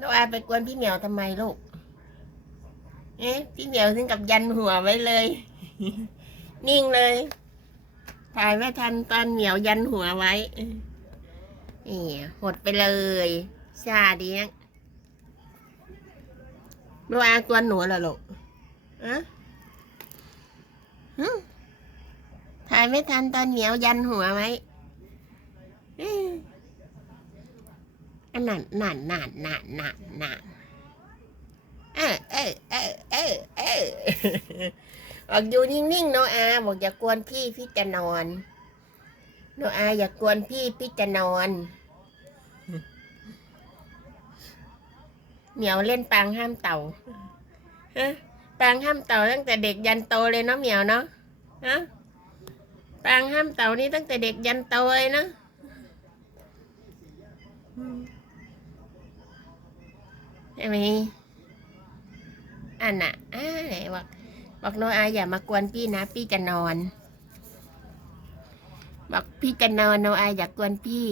น้องอาไปกวนพี่เหมียวทำไมลูก เอ๊ะพี่เหมียวถึงกับยันหัวไว้เลย นิ่งเลย ถ่ายไม่ทันตอนเหมียวยันหัวไว้นี่หดไปเลยชาดีนักน้องอากวนหนูเหรอลูกอะหึถ่ายไม่ทันตอนเหมียวยันหัวไว้เอันนั่นนั่นนั่นนั่นนั่นนั่นเออเออเออเออเออบอกอยู่นิ่งๆโนอาบอกอย่ากวนพี่พี่จะนอน โนอาอย่ากวนพี่พี่จะนอนเหมียวเล่นปางห้ามเต่าฮะปางห้ามเต่าตั้งแต่เด็กยันโตเลยเนาะเหมียวเนาะฮะปางห้ามเต่านี่ตั้งแต่เด็กยันโตเลยเนาะ ใช่ไหมอันน่ะอ่าไหนบอกบอกโนอาอย่ามากวนพี่นะพี่จะนอน บอกพี่จะนอนโนอาอย่ากวนพี่